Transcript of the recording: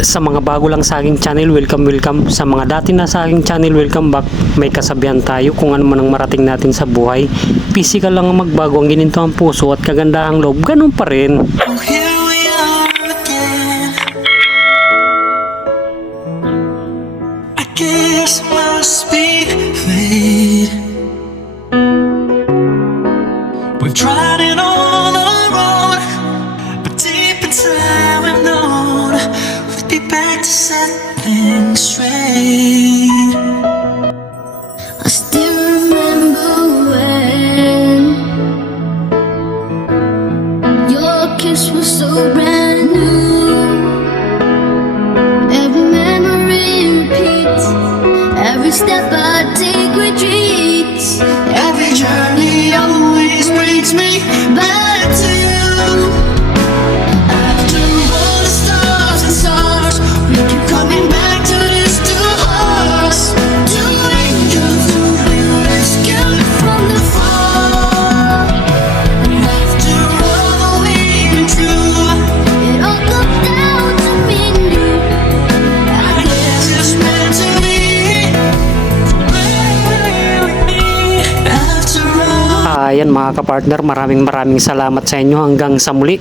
Sa mga bago lang sa aking channel, welcome. Sa mga dati na sa aking channel, welcome back. May kasabihan tayo kung ano man ang marating natin sa buhay. Physical lang ang magbago, ang gininto ang puso at kagandahang loob, ganun pa rin. Oh, here we are again. I guess it must be fate. We've tried it all alone, but deep inside we've known we'd be back to set things straight. I still remember when your kiss was so brand new. Every memory repeats, every step I take retreats, Every journey always brings me back to you. After all the stars and stars, we keep coming back to this two hearts. Two angels who will rescue me from the fall. And after all that we've been through, it all comes down to me and you. I guess it's meant to be. After all. Ayan mga kapartner, maraming salamat sa inyo. Hanggang sa muli.